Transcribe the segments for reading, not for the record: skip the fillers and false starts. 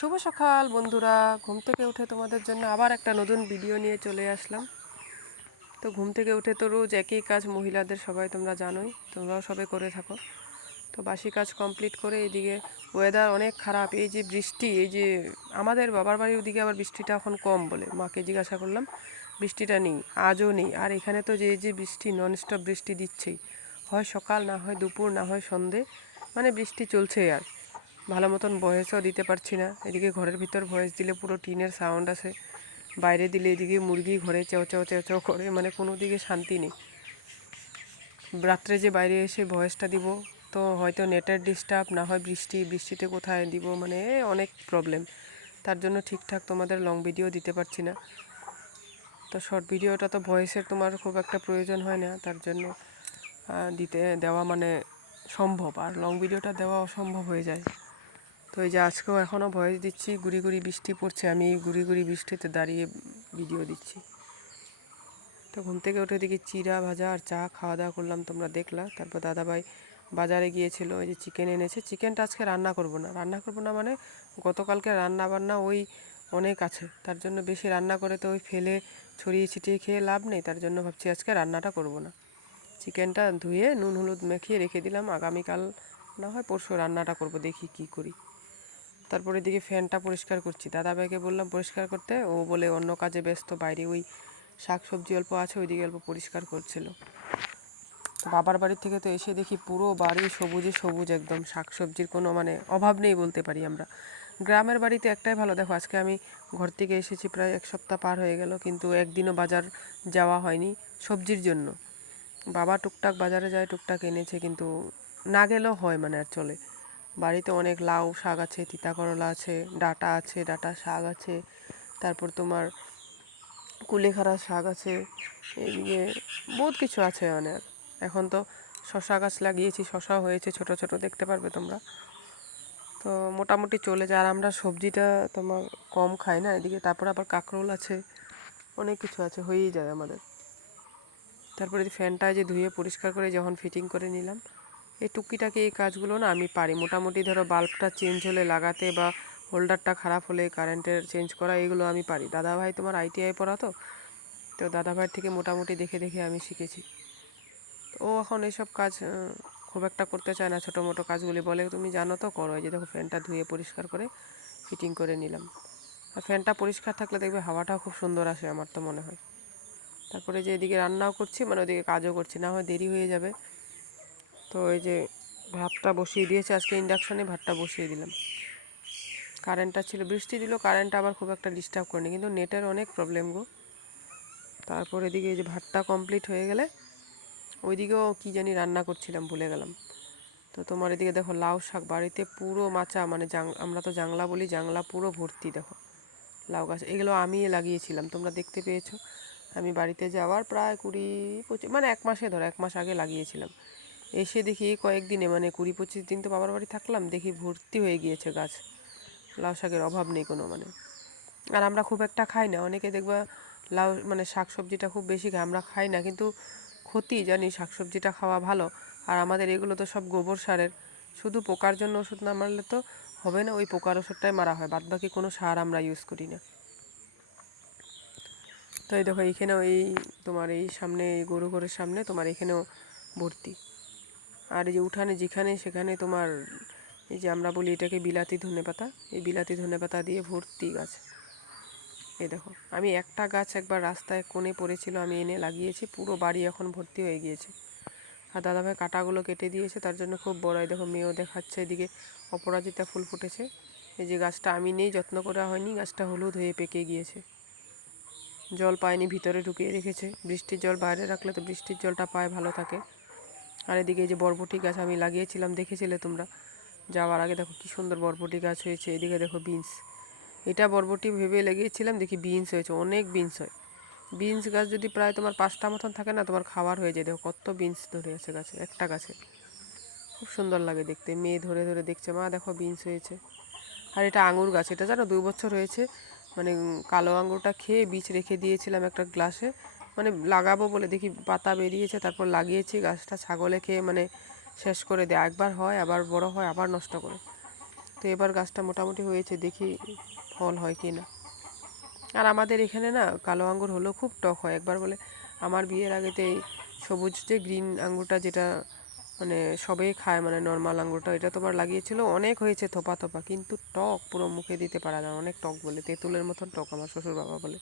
শুভ সকাল বন্ধুরা, ঘুম থেকে উঠে তোমাদের জন্য আবার একটা নতুন ভিডিও নিয়ে চলে আসলাম। তো ঘুম থেকে উঠে তো রোজ একই কাজ, মহিলাদের সবাই তোমরা জানোই, তোমরাও সবাই করে থাকো। তো বাসি কাজ কমপ্লিট করে এদিকে ওয়েদার অনেক খারাপ, এই যে বৃষ্টি, এই যে আমাদের বাবার বাড়ির ওদিকে আবার বৃষ্টিটা এখন কম বলে, মাকে জিজ্ঞাসা করলাম, বৃষ্টিটা নেই, আজও নেই। আর এখানে তো যে এই যে বৃষ্টি, ননস্টপ বৃষ্টি দিচ্ছেই, হয় সকাল, না হয় দুপুর, না হয় সন্ধে, মানে বৃষ্টি চলছেই। আর ভালো মতন ভয়েসও দিতে পারছি না। এদিকে ঘরের ভিতর ভয়েস দিলে পুরো টিনের সাউন্ড আসে, বাইরে দিলে এদিকে মুরগি ঘরে চেও চেও চেও চেও করে, মানে কোনো দিকে শান্তি নেই। রাত্রে যে বাইরে এসে ভয়েসটা দিব, তো হয়তো নেটের ডিস্টার্ব, না হয় বৃষ্টিতে কোথায় দিব, মানে অনেক প্রবলেম। তার জন্য ঠিকঠাক তোমাদের লং ভিডিও দিতে পারছি না। তো শর্ট ভিডিওটা তো ভয়েসের তোমার খুব একটা প্রয়োজন হয় না, তার জন্য দেওয়া মানে সম্ভব, আর লং ভিডিওটা দেওয়া অসম্ভব হয়ে যায়। তো এই যে আজকেও এখনও ভয়েস দিচ্ছি, গুড়ি গুড়ি বৃষ্টি পড়ছে, আমি এই গুড়ি গুড়ি বৃষ্টিতে দাঁড়িয়ে ভিডিও দিচ্ছি। তো ঘুম থেকে উঠে দেখি চিড়া ভাজা আর চা খাওয়া দাওয়া করলাম, তোমরা দেখলা। তারপর দাদাভাই বাজারে গিয়েছিল, ওই যে চিকেন এনেছে। চিকেনটা আজকে রান্না করব না মানে গতকালকে রান্না বান্না ওই অনেক আছে, তার জন্য বেশি রান্না করে তো ওই ফেলে ছড়িয়ে ছিটিয়ে খেয়ে লাভ নেই, তার জন্য ভাবছি আজকে রান্নাটা করব না। চিকেনটা ধুয়ে নুন হলুদ মেখিয়ে রেখে দিলাম, আগামীকাল না হয় পরশু রান্নাটা করব, দেখি কি করি। তারপরে এদিকে ফ্যানটা পরিষ্কার করছি, দাদাভাইকে বললাম পরিষ্কার করতে, ও বলে অন্য কাজে ব্যস্ত, বাইরে ওই শাক সবজি অল্প আছে, ওইদিকে অল্প পরিষ্কার করছিল। বাবার বাড়ি থেকে তো এসে দেখি পুরো বাড়ি সবুজে সবুজ, একদম শাক সবজির কোনো মানে অভাব নেই বলতে পারি আমরা। গ্রামের বাড়িতে একটাই ভালো, দেখো আজকে আমি ঘর থেকে এসেছি প্রায় এক সপ্তাহ পার হয়ে গেল, কিন্তু একদিনও বাজার যাওয়া হয়নি সবজির জন্য। বাবা টুকটাক বাজারে যায়, টুকটাক এনেছে, কিন্তু না গেলেও হয়, মানে আর চলে। বাড়িতে অনেক লাউ শাক আছে, তিতা করলা আছে, ডাঁটা শাক আছে, তারপর তোমার কুলেখাড়া শাক আছে, এদিকে বহুত কিছু আছে মানে। আর এখন তো শশা গাছ লাগিয়েছি, শশাও হয়েছে, ছোট ছোট দেখতে পারবে তোমরা। তো মোটামুটি চলে যায়, আর আমরা সবজিটা তোমার কম খাই না এদিকে। তারপর আবার কাঁকরোল আছে, অনেক কিছু আছে, হয়েই যায় আমাদের। তারপরে ফ্যানটা যে ধুয়ে পরিষ্কার করে যখন ফিটিং করে নিলাম, এই টুকিটাকি এই কাজগুলো না আমি পারি মোটামুটি। ধরো বাল্বটা চেঞ্জ হলে লাগাতে, বা হোল্ডারটা খারাপ হলে কারেন্টের চেঞ্জ করা, এগুলো আমি পারি। দাদাভাই তোমার ITI পড়া, তো দাদাভাইয়ের থেকে মোটামুটি দেখে দেখে আমি শিখেছি। ও এখন এইসব কাজ খুব একটা করতে চায় না, ছোটো মোটো কাজগুলি বলে তুমি জানো তো করো। এই যে দেখো ফ্যানটা ধুয়ে পরিষ্কার করে ফিটিং করে নিলাম। আর ফ্যানটা পরিষ্কার থাকলে দেখবে হাওয়াটাও খুব সুন্দর আসে, আমার তো মনে হয়। তারপরে যে এদিকে রান্নাও করছি, মানে ওদিকে কাজও করছি, না হয় দেরি হয়ে যাবে। তো এই যে ভাতটা বসিয়ে দিয়েছে, আজকে ইন্ডাকশানে ভাতটা বসিয়ে দিলাম। কারেন্টটা ছিল, বৃষ্টি দিল, কারেন্টটা আবার খুব একটা ডিস্টার্ব করেনি, কিন্তু নেটের অনেক প্রবলেম গো। তারপর এদিকে এই যে ভাতটা কমপ্লিট হয়ে গেলে ওইদিকেও কী জানি রান্না করছিলাম, ভুলে গেলাম। তো তোমার এদিকে দেখো লাউ শাক বাড়িতে পুরো মাচা, মানে আমরা তো জাংলা বলি, জাংলা পুরো ভর্তি দেখো লাউ গাছ। এগুলো আমি লাগিয়েছিলাম, তোমরা দেখতে পেয়েছো। আমি বাড়িতে যাওয়ার প্রায় 20-25 মানে 1 মাসে, ধরো 1 মাস আগে লাগিয়েছিলাম। এসে দেখি কয়েকদিনে, মানে 20-25 দিন তো বাবার বাড়ি থাকলাম, দেখি ভর্তি হয়ে গিয়েছে গাছ। লাউ শাকের অভাব নেই কোনো মানে। আর আমরা খুব একটা খাই না, অনেকে দেখবা লাউ মানে শাক সবজিটা খুব বেশি খায়, আমরা খাই না, কিন্তু ক্ষতি জানি, শাক সবজিটা খাওয়া ভালো। আর আমাদের এগুলো তো সব গোবর সারের, শুধু পোকার জন্য ওষুধ না মারলে তো হবে না, ওই পোকার ওষুধটাই মারা হয়, বাদবাকি কোনো সার আমরা ইউজ করি না। তো এই দেখো এইখানেও এই তোমার এই সামনে, এই গরু ঘরের সামনে তোমার এখানেও ভর্তি। আর এই যে উঠানে যেখানে সেখানে তোমার এই যে আমরা বলি এটাকে বিলাতি ধনেপাতা, এই বিলাতি ধনেপাতা দিয়ে ভর্তি গাছ। এই দেখো আমি একটা গাছ একবার রাস্তায় কোণে পড়েছিল, আমি এনে লাগিয়েছি, পুরো বাড়ি এখন ভর্তি হয়ে গিয়েছে। আর দাদাভাই কাঁটাগুলো কেটে দিয়েছে, তার জন্য খুব বড়। এই দেখো মেয়েও দেখাচ্ছে, এদিকে অপরাজিতা ফুল ফুটেছে। এই যে গাছটা আমি নেই, যত্ন করা হয়নি, গাছটা হলুদ হয়ে পেকে গিয়েছে, জল পায়নি, ভিতরে ঢুকিয়ে রেখেছে। বৃষ্টির জল বাইরে রাখলে তো বৃষ্টির জলটা পায়, ভালো থাকে। আর এদিকে এই যে বরবটি গাছ আমি লাগিয়েছিলাম, দেখেছিলে তোমরা যাওয়ার আগে, দেখো কি সুন্দর বরবটি গাছ হয়েছে। এদিকে দেখো বিনস, এটা বরবটি ভেবে লাগিয়েছিলাম, দেখি বিনস হয়েছে, অনেক বিনস হয়। বিনস গাছ যদি প্রায় তোমার 5টা মতন থাকে না, তোমার খাবার হয়ে যায়। দেখো কত বিনস ধরে আছে গাছে, একটা গাছে, খুব সুন্দর লাগে দেখতে। মেয়ে ধরে ধরে দেখছে, মা দেখো বিনস হয়েছে। আর এটা আঙুর গাছ, এটা জানো 2 বছর হয়েছে, মানে কালো আঙুরটা খেয়ে বীজ রেখে দিয়েছিলাম একটা গ্লাসে, মানে লাগাবো বলে দেখি পাতা বেরিয়েছে, তারপর লাগিয়েছি। গাছটা ছাগলে খেয়ে মানে শেষ করে দেয়, একবার হয় আবার বড় হয় আবার নষ্ট করে। তো এবার গাছটা মোটামুটি হয়েছে, দেখি ফল হয় কি না। আর আমাদের এখানে না কালো আঙ্গুর হলেও খুব টক হয়। একবার বলে আমার বিয়ের আগেতে এই সবুজ যে গ্রিন আঙ্গুরটা যেটা মানে সবেই খায়, মানে নর্মাল আঙ্গুরটা, এটা তোমার লাগিয়েছিল, অনেক হয়েছে থোপা থোপা, কিন্তু টক পুরো মুখে দিতে পারা যায়, অনেক টক বলে, তেঁতুলের মতন টক আমার শ্বশুর বাবা বলে।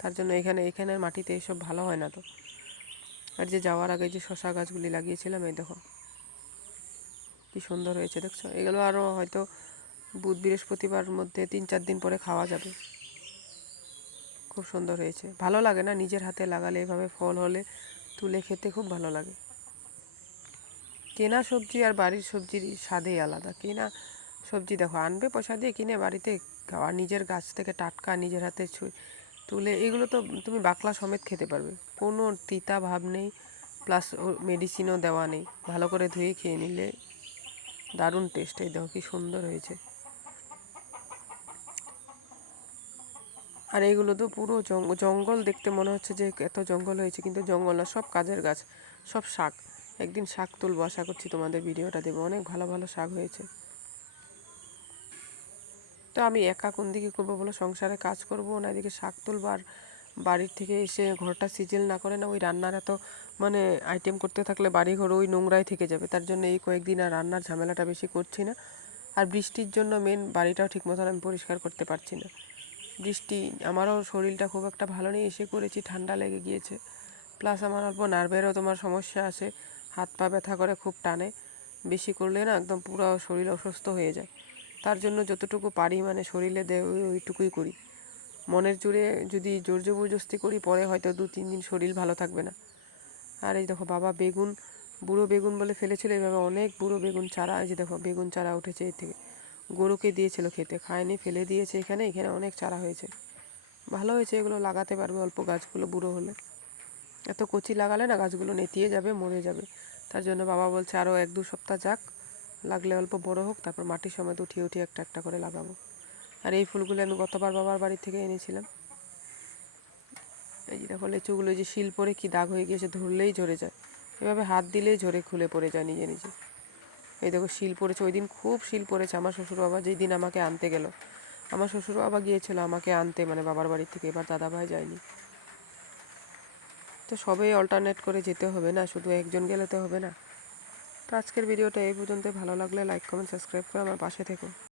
তার জন্য এখানের মাটিতে এইসব ভালো হয় না তো। আর যে যাওয়ার আগে যে শশা গাছগুলি লাগিয়েছিলাম, এই দেখো কি সুন্দর হয়েছে, দেখছো? এগুলো আরও হয়তো বুধ বৃহস্পতিবার মধ্যে 3-4 দিন পরে খাওয়া যাবে। খুব সুন্দর হয়েছে, ভালো লাগে না নিজের হাতে লাগালে এভাবে ফল হলে তুলে খেতে খুব ভালো লাগে। কেনা সবজি আর বাড়ির সবজির স্বাদই আলাদা। কেনা সবজি দেখো আনবে পয়সা দিয়ে কিনে বাড়িতে, আর নিজের গাছ থেকে টাটকা নিজের হাতে তুলে, এগুলো তো তুমি বাকলা সমেত খেতে পারবে, কোনো তিতা ভাব নেই, প্লাস মেডিসিনও দেওয়া নেই, ভালো করে ধুয়ে খেয়ে নিলে দারুণ টেস্ট। এই দেখো কি সুন্দর হয়েছে। আর এইগুলো তো পুরো জঙ্গল, দেখতে মনে হচ্ছে যে এত জঙ্গল হয়েছে, কিন্তু জঙ্গল না, সব কাজের গাছ, সব শাক। একদিন শাক তুলবো, আশা করছি তোমাদের ভিডিওটা দেবো, অনেক ভালো ভালো শাক হয়েছে। তো আমি একা কোন দিকে করবো বলো, সংসারে কাজ করবো না এদিকে শাক তুলবো, আর বাড়ির থেকে এসে ঘরটা সিজেল না করে না ওই রান্নার এত মানে আইটেম করতে থাকলে বাড়ি ঘর ওই নোংরাই থেকে যাবে। তার জন্য এই কয়েকদিন আর রান্নার ঝামেলাটা বেশি করছি না। আর বৃষ্টির জন্য মেন বাড়িটাও ঠিক মতন আমি পরিষ্কার করতে পারছি না। বৃষ্টি, আমারও শরীরটা খুব একটা ভালো নেই, এসে করেছি ঠান্ডা লেগে গিয়েছে, প্লাস আমার অল্প নার্ভেরও তোমার সমস্যা আছে, হাত পা ব্যথা করে খুব টানে, বেশি করলে না একদম পুরো শরীর অসুস্থ হয়ে যায়। তার জন্য যতটুকু পারি মানে শরীরে দেয় ওইটুকুই করি। মনের জোরে যদি জোর জবরদস্তি করি পরে হয়তো 2-3 দিন শরীর ভালো থাকবে না। আর এই দেখো বাবা বেগুন, বুড়ো বেগুন বলে ফেলেছিল, এইভাবে অনেক বুড়ো বেগুন চারা, এই যে দেখো বেগুন চারা উঠেছে এর থেকে, গরুকে দিয়েছিল খেতে, খায়নি ফেলে দিয়েছে, এখানে এখানে অনেক চারা হয়েছে, ভালো হয়েছে। এগুলো লাগাতে পারবে অল্প, গাছগুলো বুড়ো হলে, এত কচি লাগালে না গাছগুলো নেতিয়ে যাবে, মরে যাবে। তার জন্য বাবা বলছে আরও 1-2 সপ্তাহ যাক, লাগলে অল্প বড় হোক, তারপর মাটির সময় উঠিয়ে উঠিয়ে একটা একটা করে লাগাবো। আর এই ফুলগুলো আমি গতবার বাবার বাড়ি থেকে এনেছিলাম। এই যে দেখো লিচুগুলো যে শিল পরে কি দাগ হয়ে গিয়েছে, ধরলেই ঝরে যায়, এভাবে হাত দিলেই ঝরে খুলে পড়ে যায় নিজে নিজে। এই দেখো শিল পড়েছে, ওই দিন খুব শিল পড়েছে। আমার শ্বশুর বাবা যেই দিন আমাকে আনতে গেল, আমার শ্বশুর বাবা গিয়েছিল আমাকে আনতে মানে বাবার বাড়ি থেকে, এবার দাদাভাই যায়নি। তো সবাই অল্টারনেট করে যেতে হবে না, শুধু একজন গেলে তো হবে না। তো আজকের ভিডিওটা এই পর্যন্ত, ভালো লাগলে লাইক কমেন্ট সাবস্ক্রাইব করে আমার পাশে থেকো।